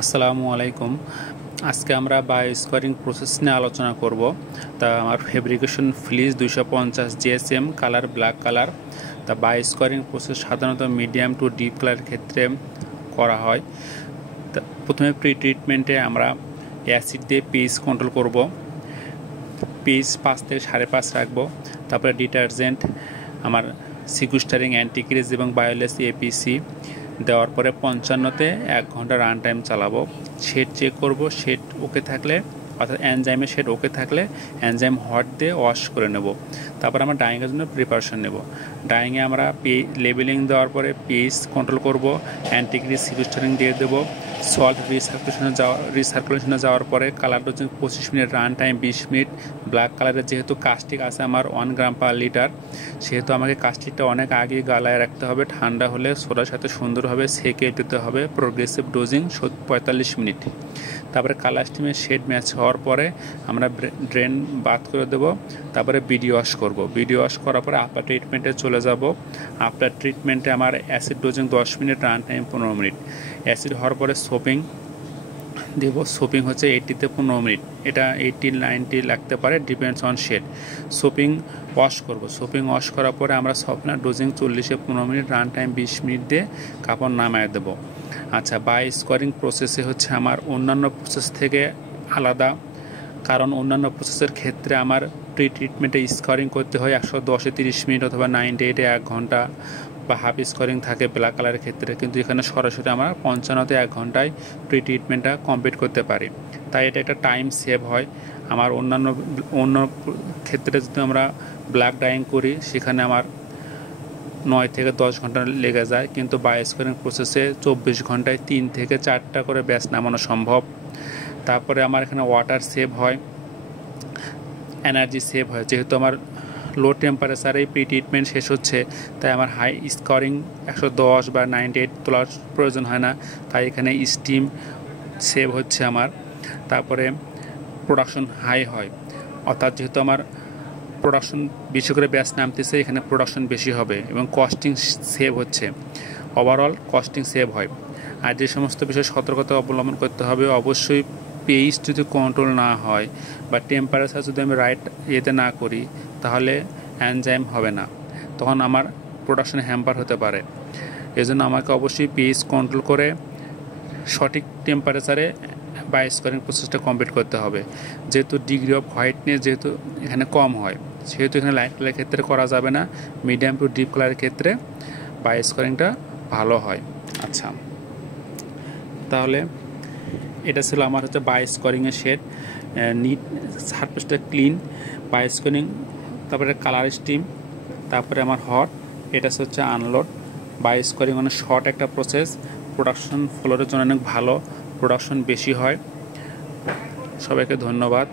আসসালামু আলাইকুম। আজকে আমরা বায়ো স্কোয়ারিং প্রসেস নিয়ে আলোচনা করব। তা আমার fabrication ফ্লিজ 250 GSM colour black colour. তা বায়ো স্কোয়ারিং প্রসেস সাধারণত মিডিয়াম টু ডিপ কালার ক্ষেত্রে করা হয়। তা প্রথমে প্রি ট্রিটমেন্টে আমরা অ্যাসিড দিয়ে পিএইচ কন্ট্রোল করব, পিএইচ 5 থেকে 5.5 রাখবো। তারপরে ডিটারজেন্ট আমার সিকুস্টারিং অ্যান্টিক্রিজ এবং বায়োলেস এপিসি দেওয়ার পরে 55-তে 1 ঘন্টা রান টাইম চালাবো। শেড চেক করব, শেড ওকে থাকলে অর্থাৎ এনজাইমের শেড ওকে থাকলে এনজাইম হট দিয়ে ওয়াশ করে নেব। তারপর আমরা ডাইংয়ের জন্য প্রিপারেশন নেব। ডাইংয়ে আমরা লেবেলিং দেওয়ার পরে পিএইচ কন্ট্রোল করব, অ্যান্টিক্রিজ সিকুস্টারিং দিয়ে দেবো। সল্ট রিসার্কুলেশনে যাওয়ার পরে colour dosing 25 minute, run time 20 minute. Black কালারের যেহেতু কাস্টিক আছে আমার 1 গ্রাম পার লিটার, সেহেতু আমাকে কাস্টিকটা অনেক আগে গালায় রাখতে হবে। ঠান্ডা হলে সোডার সাথে সুন্দরভাবে সেকে দিতে হবে। Progressive dosing 45 minute. তারপরে কালার স্টিমে শেড ম্যাচ হওয়ার পরে আমরা ড্রেন বাদ করে দেব। তারপরে বিডি ওয়াশ করব। বিডি ওয়াশ করার পরে আফটার ট্রিটমেন্টে চলে যাব। আফটার ট্রিটমেন্টে আমার acid dosing 10 minute, run time 15 minute. Acid হওয়ার পরে সোপিং দেব। সোপিং হচ্ছে 80-তে 15 মিনিট, এটা 80-90 লাগতে পারে, depends on shade. Soaping wash করব। সোপিং ওয়াশ করার পরে আমরা সফটনার ডোজিং 40-এ 15 মিনিট, রান টাইম 20 মিনিট দিয়ে কাপড় নামায় দেবো। আচ্ছা, বায়ো স্কোয়ারিং প্রসেসে হচ্ছে আমার অন্যান্য প্রসেস থেকে আলাদা, কারণ অন্যান্য প্রসেসের ক্ষেত্রে আমার প্রি ট্রিটমেন্টে স্কোয়ারিং করতে হয় 110-এ 30 মিনিট অথবা 98-এ 1 ঘন্টা বা হাফ স্কোয়ারিং থাকে ব্ল্যাক কালারের ক্ষেত্রে, কিন্তু এখানে সরাসরি আমরা 55-তে 1 ঘন্টায় প্রি ট্রিটমেন্টটা কমপ্লিট করতে পারি। তাই এটা একটা টাইম সেভ হয় আমার। অন্য ক্ষেত্রে যদি আমরা ব্ল্যাক ডাইং করি সেখানে আমার 9 থেকে 10 ঘন্টা লেগে যায়, কিন্তু বায়ো স্কোয়ারিং প্রসেসে 24 ঘন্টায় 3 থেকে 4টা করে ব্যাচ নামানো সম্ভব। তারপরে আমার এখানে ওয়াটার সেভ হয়, এনার্জি সেভ হয়। যেহেতু আমার লো টেম্পারেচারেই প্রি ট্রিটমেন্ট শেষ হচ্ছে, তাই আমার হাই স্কোয়ারিং 110 বা 98 তোলার প্রয়োজন হয় না, তাই এখানে স্টিম সেভ হচ্ছে আমার। তারপরে প্রোডাকশন হাই হয়, অর্থাৎ যেহেতু আমার প্রোডাকশন বেশি করে ব্যাচ নামতেছে, এখানে প্রোডাকশন বেশি হবে এবং কস্টিং সেভ হচ্ছে। ওভারঅল কস্টিং সেভ হয়। আর যে সমস্ত বিষয়ে সতর্কতা অবলম্বন করতে হবে, অবশ্যই পিএইচ যদি কন্ট্রোল না হয় বা টেম্পারেচার যদি আমি রাইট ইয়েতে না করি, তাহলে এনজাইম হবে না, তখন আমার প্রোডাকশনে হ্যাম্পার হতে পারে। এজন্য আমাকে অবশ্যই পিএইচ কন্ট্রোল করে সঠিক টেম্পারেচারে বায়ো স্কোয়ারিং প্রসেসটা কমপ্লিট করতে হবে। যেহেতু ডিগ্রি অফ হোয়াইটনেস যেহেতু এখানে কম হয়, সেহেতু এখানে লাইট কালারের ক্ষেত্রে করা যাবে না। মিডিয়াম টু ডিপ কালারের ক্ষেত্রে বায়ো স্কোয়ারিংটা ভালো হয়। আচ্ছা, তাহলে এটা ছিল আমার হচ্ছে বায়ো স্কোয়ারিংয়ের শেড। নিট সারফেসটা ক্লিন, বায়ো স্কোয়ারিং, তারপরে কালার স্টিম, তারপরে আমার হট, এটা হচ্ছে আনলোড। বায়ো স্কোয়ারিং অনেক শর্ট একটা প্রসেস, প্রোডাকশন ফ্লোরের জন্য অনেক ভালো, প্রোডাকশন বেশি হয়। সবাইকে ধন্যবাদ।